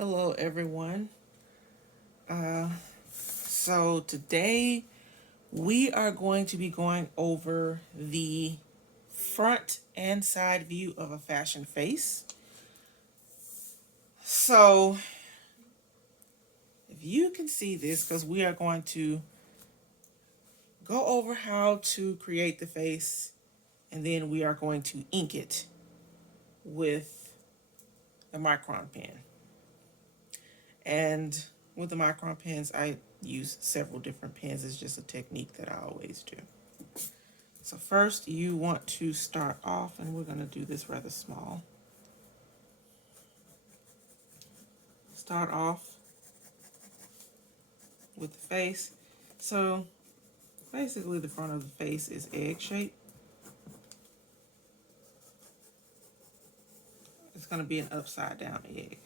Hello, everyone. So today we are going to be going over the front and side view of a fashion face. So if you can see this, because we are going to go over how to create the face, and then we are going to ink it with the micron pen. And with the micron pens, I use several different pens. It's just a technique that I always do. So first you want to start off, and we're going to do this rather small. Start off with the face. So basically the front of the face is egg shape. It's going to be an upside down egg.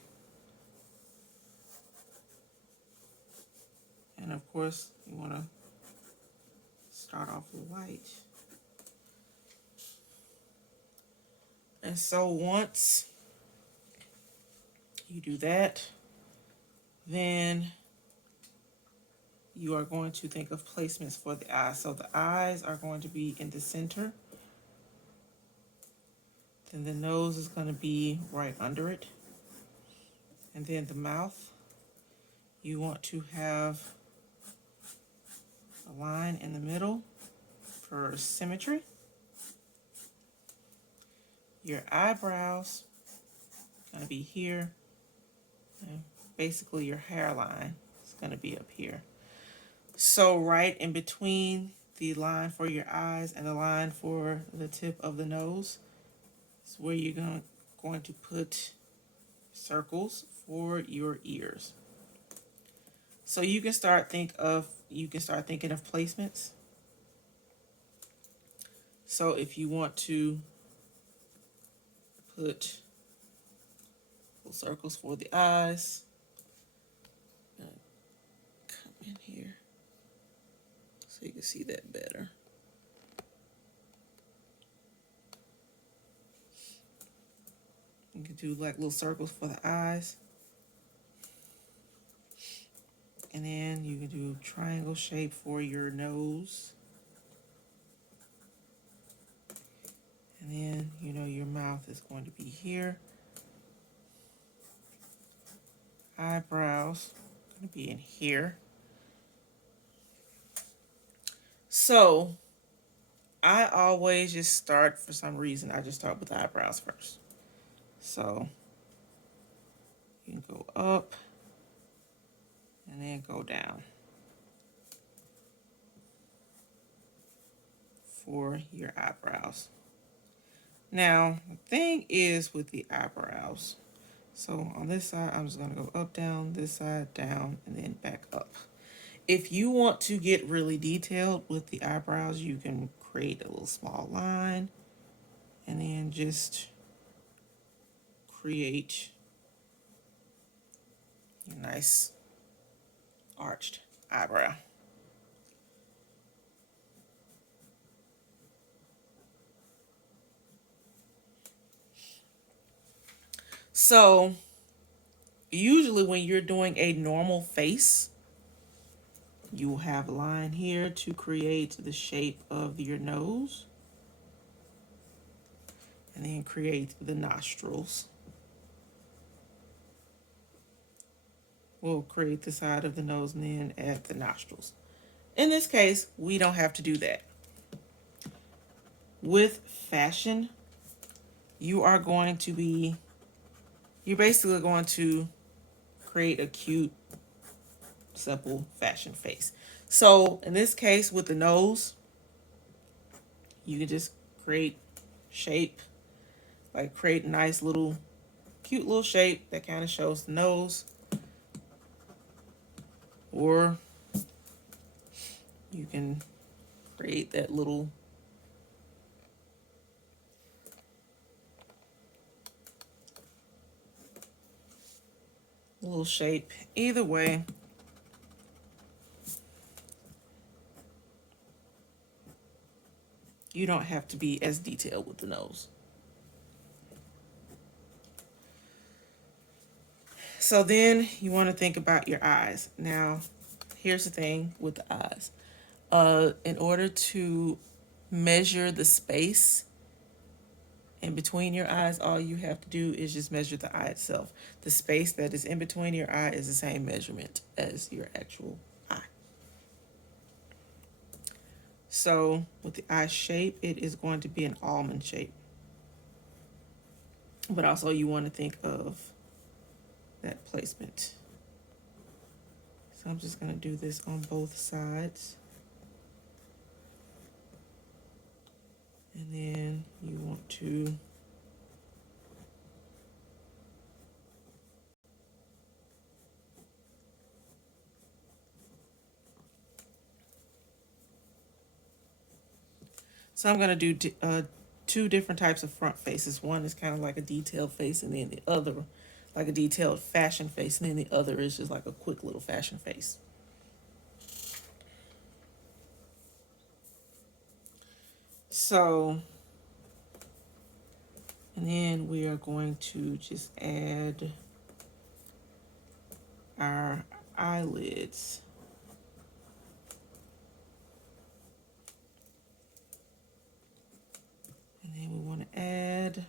And of course you want to start off with white. And so once you do that, then you are going to think of placements for the eyes. So the eyes are going to be in the center. Then the nose is going to be right under it. And then the mouth, you want to have a line in the middle for symmetry. Your eyebrows are going to be here. And basically your hairline is going to be up here. So right in between the line for your eyes and the line for the tip of the nose is where you're going to put circles for your ears. So you can start thinking of placements. So if you want to put little circles for the eyes, I'm gonna come in here so you can see that better. You can do like little circles for the eyes. And then you can do triangle shape for your nose. And then, your mouth is going to be here. Eyebrows going to be in here. So, I always just start, for some reason, I just start with the eyebrows first. So, you can go up and then go down for your eyebrows. Now, the thing is with the eyebrows, so on this side, I'm just going to go up, down, this side, down, and then back up. If you want to get really detailed with the eyebrows, you can create a little small line and then just create a nice arched eyebrow. So usually when you're doing a normal face, you will have a line here to create the shape of your nose, and then create the nostrils. We'll create the side of the nose and then add the nostrils. In this case, we don't have to do that. With fashion, you're basically going to create a cute, simple fashion face. So in this case, with the nose, you can just create shape, like create a nice little, cute little shape that kind of shows the nose. Or you can create that little shape. Either way, you don't have to be as detailed with the nose. So then you want to think about your eyes. Now, here's the thing with the eyes. In order to measure the space in between your eyes, all you have to do is just measure the eye itself. The space that is in between your eye is the same measurement as your actual eye. So with the eye shape, it is going to be an almond shape. But also you want to think of that placement. So I'm just going to do this on both sides. And then you want to so I'm going to do two different types of front faces. One is kind of like a detailed face, and then the other like a detailed fashion face, and then the other is just like a quick little fashion face. So, and then we are going to just add our eyelids. And then we want to add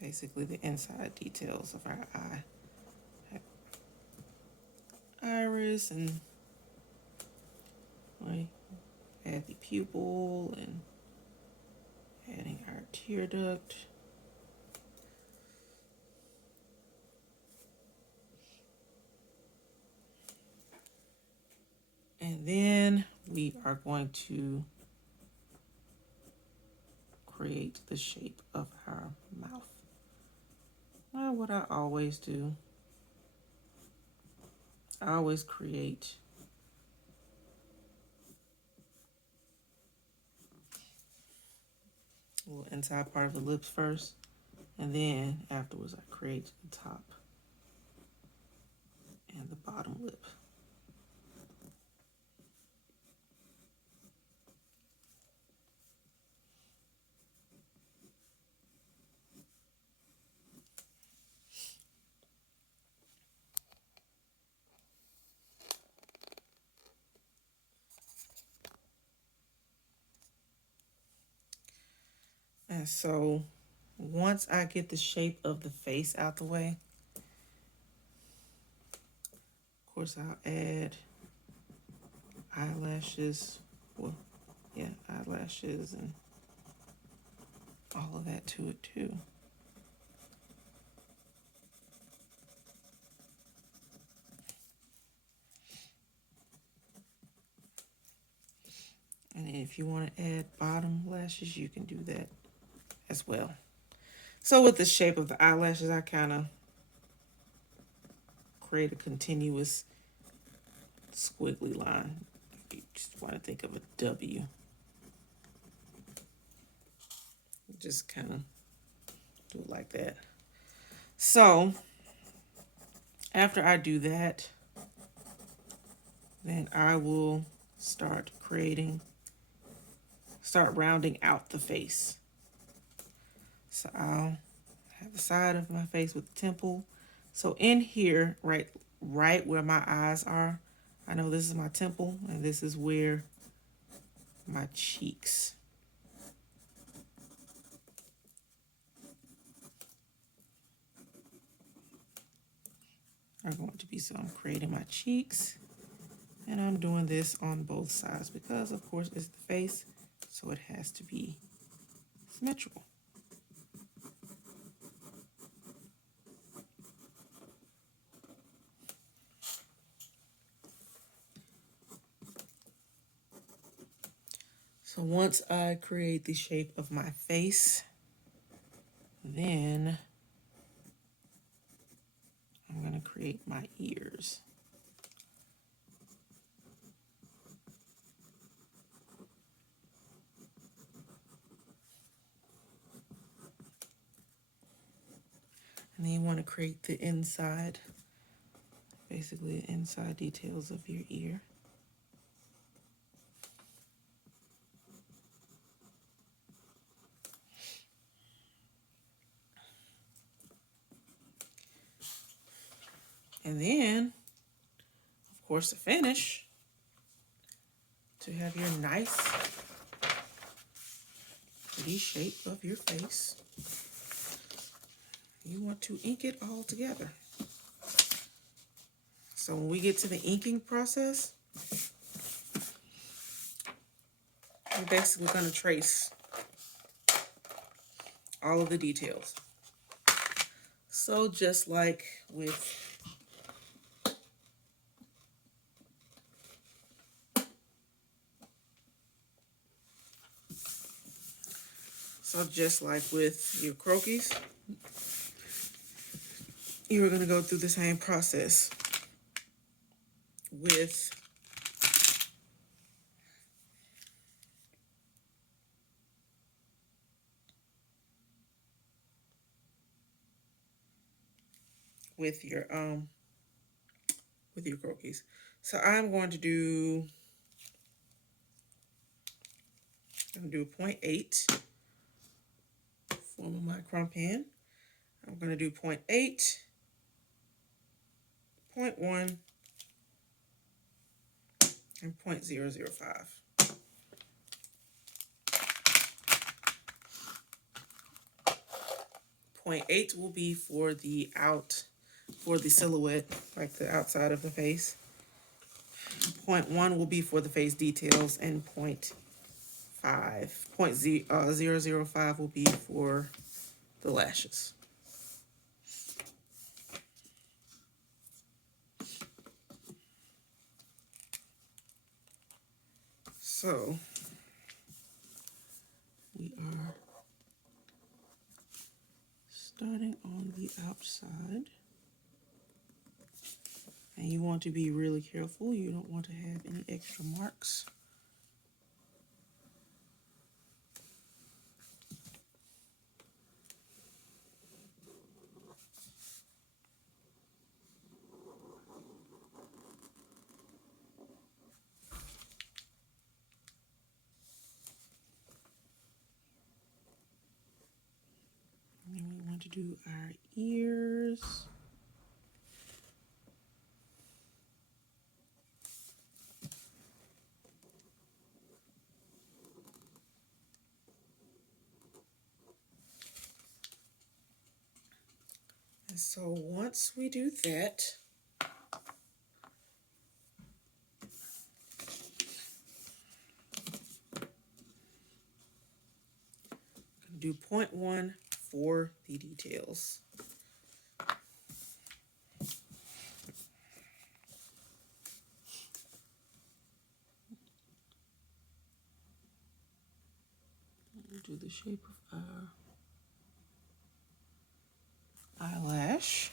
basically the inside details of our eye. Iris, and we add the pupil and adding our tear duct. And then we are going to create the shape of our mouth. Well, what I always do, I always create a little inside part of the lips first, and then afterwards I create the top and the bottom lip. And so once I get the shape of the face out the way, of course I'll add eyelashes. Well, yeah, eyelashes and all of that to it too. And if you want to add bottom lashes, you can do that as well. So with the shape of the eyelashes, I kind of create a continuous squiggly line. If you just want to think of a W, just kind of do it like that. So after I do that, then I will start rounding out the face. So I'll have the side of my face with the temple. So in here, right where my eyes are, I know this is my temple, and this is where my cheeks are going to be. So I'm creating my cheeks, and I'm doing this on both sides because, of course, it's the face, so it has to be symmetrical. So once I create the shape of my face, then I'm going to create my ears. And then you want to create the inside, basically the inside details of your ear. And then, of course, to finish, to have your nice, pretty shape of your face, you want to ink it all together. So when we get to the inking process, we're basically going to trace all of the details. So just like with your croquis, you're going to go through the same process with with your croquis. So I'm going to do 0.8 for my micron pen. I'm going to do 0.8, 0.1, and 0.005. 0.8 will be for the silhouette, like the outside of the face. 0.1 will be for the face details, and 0.005 will be for the lashes. So we are starting on the outside, and you want to be really careful. You don't want to have any extra marks. And then we want to do our ears. And so once we do that, do 0.1 for the details. We'll do the shape of our eyelash.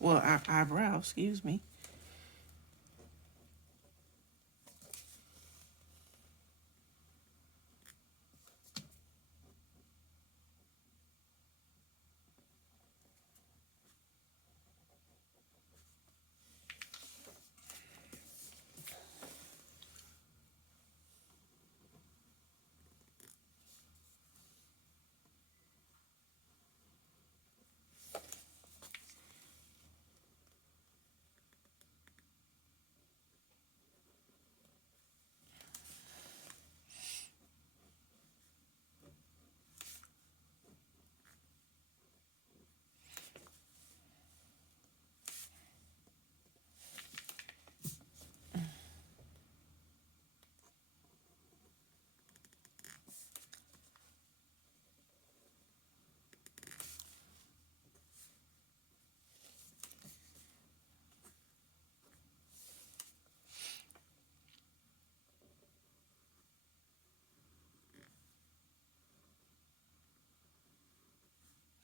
Well, our eyebrow, excuse me.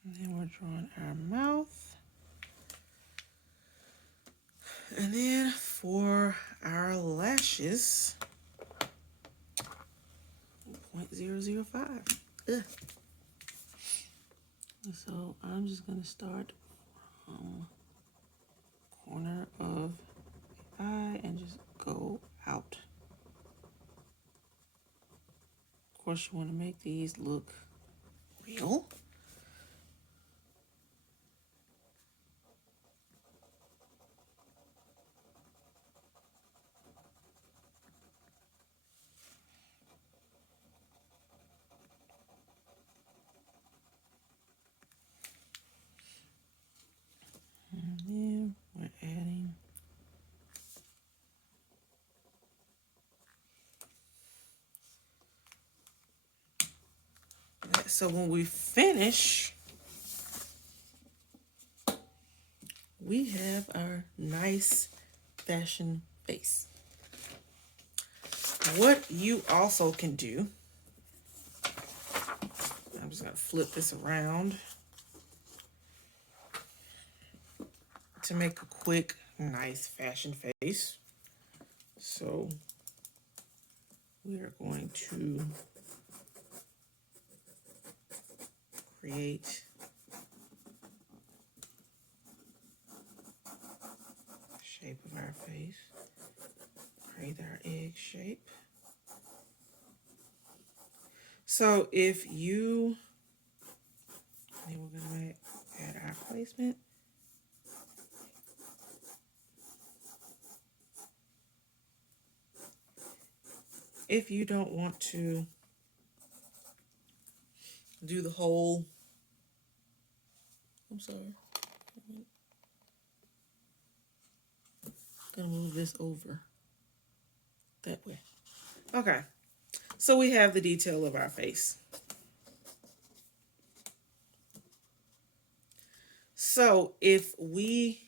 And then we're drawing our mouth. And then for our lashes, 0.005. Ugh. So I'm just going to start from corner of the eye and just go out. Of course, you want to make these look real. So when we finish, we have our nice fashion face. What you also can do, I'm just going to flip this around to make a quick, nice fashion face. So we are going to create the shape of our face, create our egg shape. So if you, then we're going to add our placement. If you don't want to do the whole, I'm sorry, I'm gonna move this over that way. Okay, so we have the detail of our face. So if we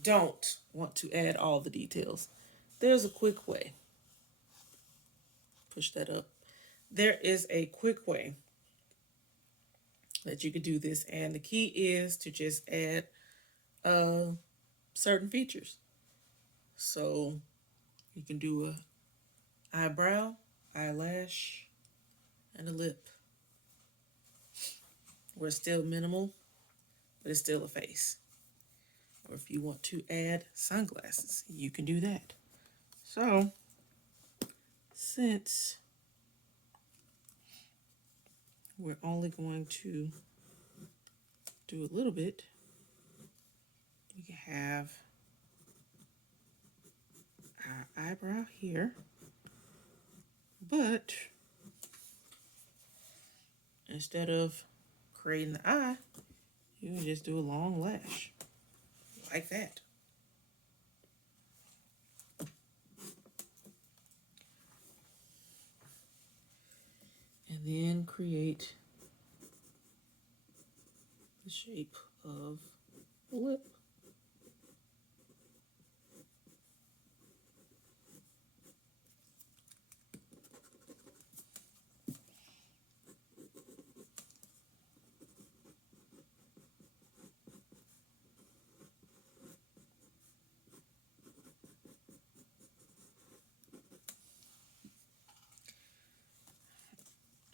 don't want to add all the details, there's a quick way. Push that up. There is a quick way that you could do this, and the key is to just add certain features. So you can do a eyebrow, eyelash, and a lip. We're still minimal, but it's still a face. Or if you want to add sunglasses, you can do that. So since we're only going to do a little bit, we can have our eyebrow here, but instead of creating the eye, you can just do a long lash like that. And then create the shape of the lip.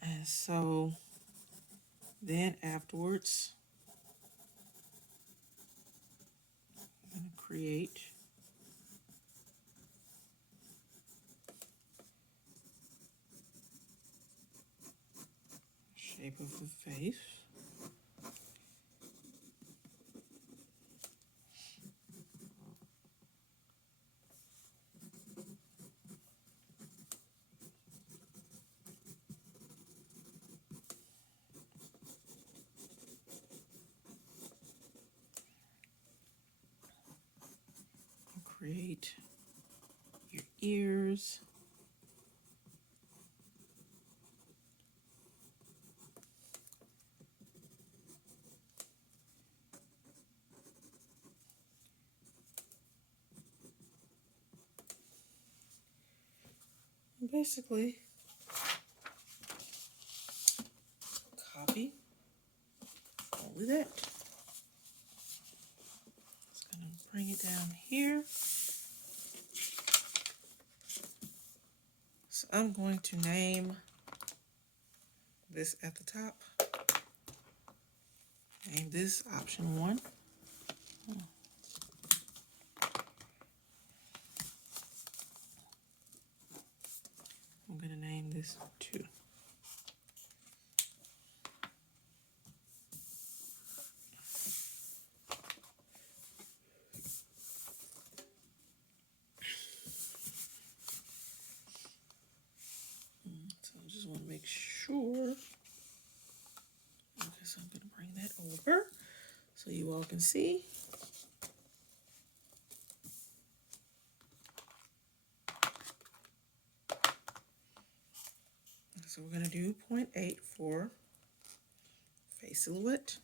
And so then afterwards, I'm going to create shape of the face. Create your ears. Basically, copy only that. Just gonna bring it down here. So I'm going to name this at the top. Name this option 1. I'm going to name this 2. So I just want to make sure. Okay, so I'm going to bring that over so you all can see. So we're going to do 0.8 for face silhouette.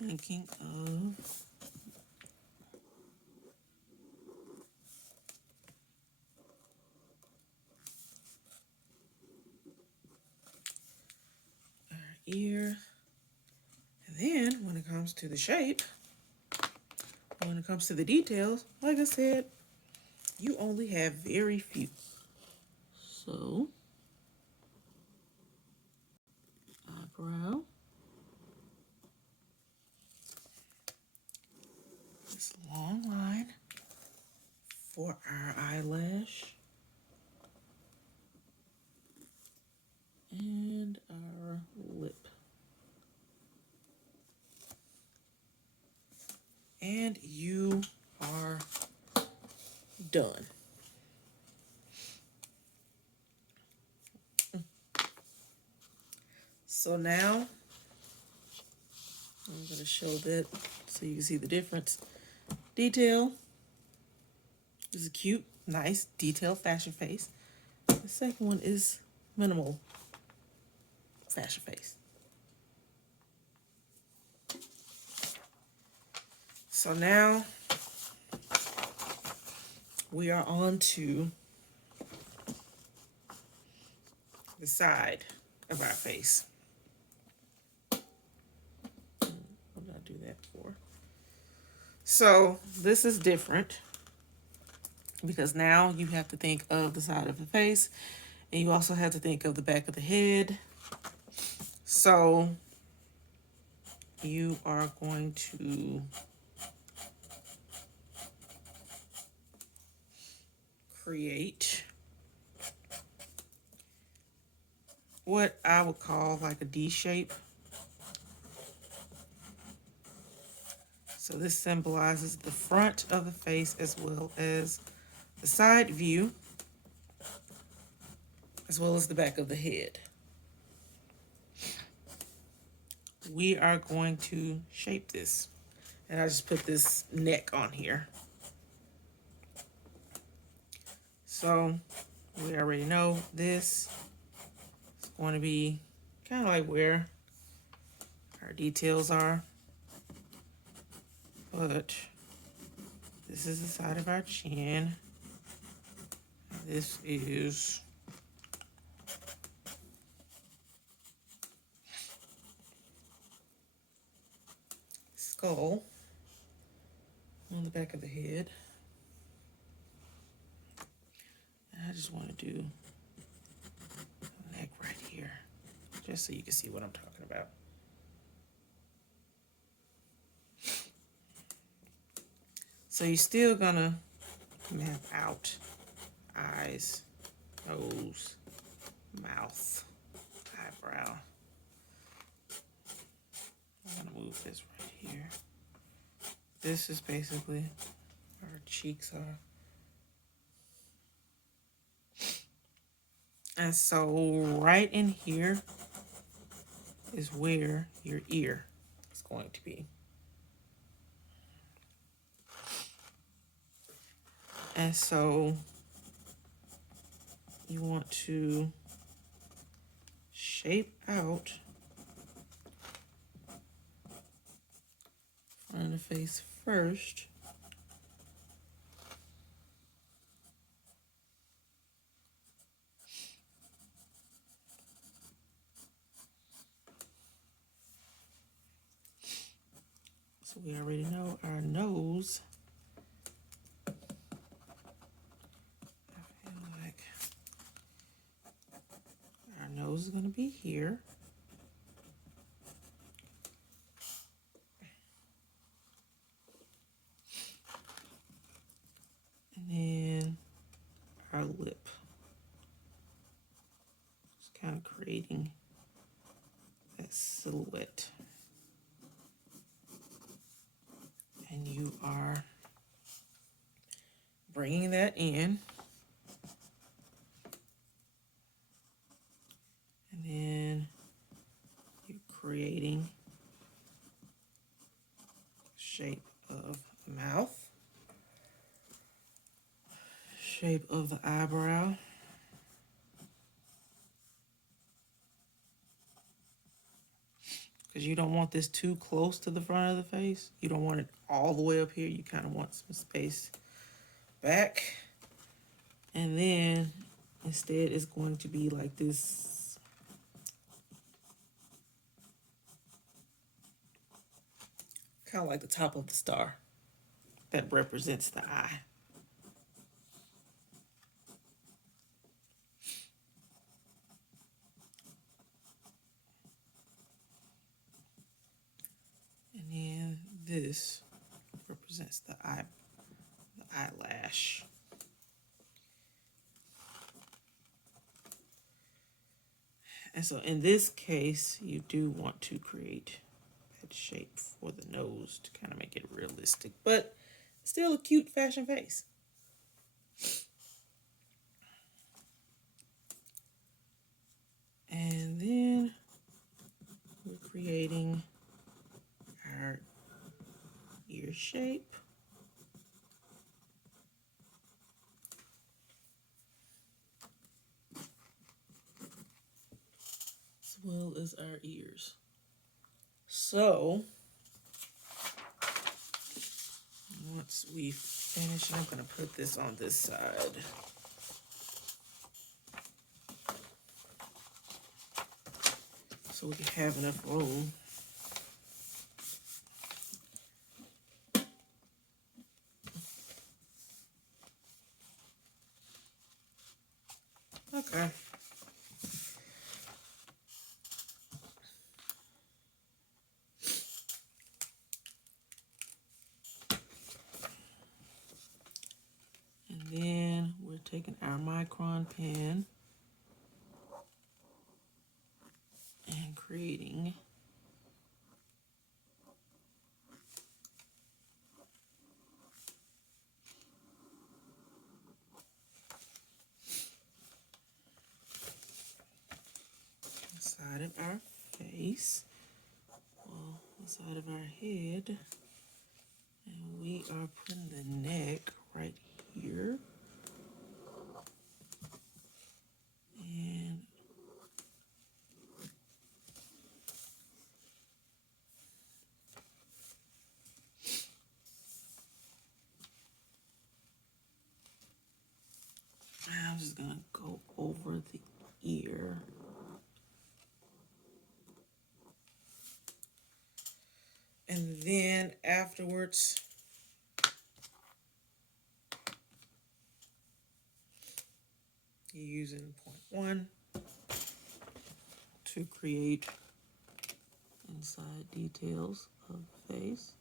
Thinking of our ear. And then when it comes to the shape, when it comes to the details, like I said, you only have very few. So, eyebrow. This long line for our eyelash. And our lip. And you are done. So now I'm going to show that so you can see the difference. Detail. This is a cute, nice, detailed fashion face. The second one is minimal fashion face. So now we are on to the side of our face. What did I do that for? So this is different because now you have to think of the side of the face and you also have to think of the back of the head. So you are going to create what I would call like a D shape. So this symbolizes the front of the face as well as the side view, as well as the back of the head. We are going to shape this. And I just put this neck on here. So we already know this is going to be kind of like where our details are. But this is the side of our chin. This is skull on the back of the head. And I just want to do the neck right here, just so you can see what I'm talking about. So you're still gonna map out eyes, nose, mouth, eyebrow. I'm gonna move this right here. This is basically where our cheeks are. And so right in here is where your ear is going to be. And so you want to shape out front of the face first. So we already know our nose. I feel like our nose is going to be here. And then our lip. Just kind of creating that silhouette. And you are bringing that in. And then you're creating shape of the mouth, shape of the eyebrow, because you don't want this too close to the front of the face. You don't want it all the way up here. You kind of want some space back. And then instead it's going to be like this kind of like the top of the star that represents the eye. And then this represents the eyelash. And so in this case, you do want to create that shape for the nose to kind of make it realistic, but still a cute fashion face. And then we're creating our ear shape. As well as our ears. So once we finish, I'm going to put this on this side. So we can have enough room. Okay. And then we're taking our micron pen and creating the side of our face, well, the side of our head, and we are putting the neck right here. And I'm just gonna go over the ear. And then afterwards, you're using 0.1 to create inside details of the face.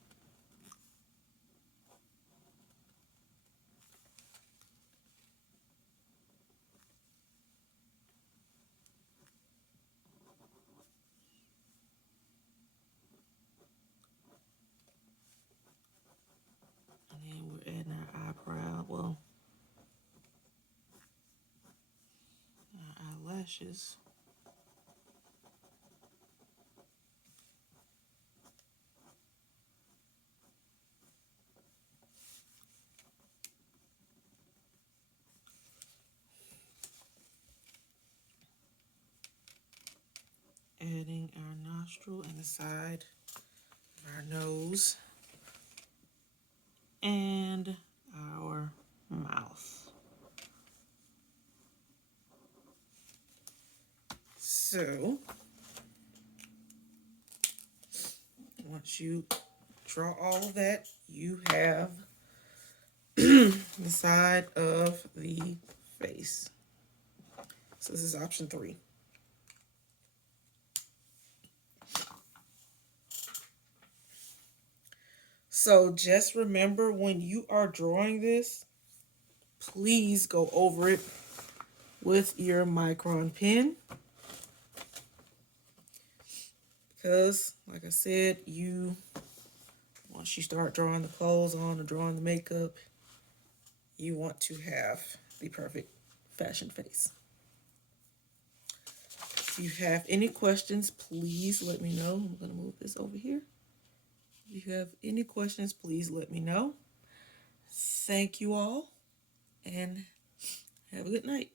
And then we're adding our eyebrow, well, our eyelashes. Adding our nostril and the side of our nose and our mouth. So once you draw all of that, you have the side of the face. So this is option 3. So just remember, when you are drawing this, please go over it with your micron pen. Because, like I said, once you start drawing the clothes on or drawing the makeup, you want to have the perfect fashion face. If you have any questions, please let me know. I'm going to move this over here. If you have any questions, please let me know. Thank you all, and have a good night.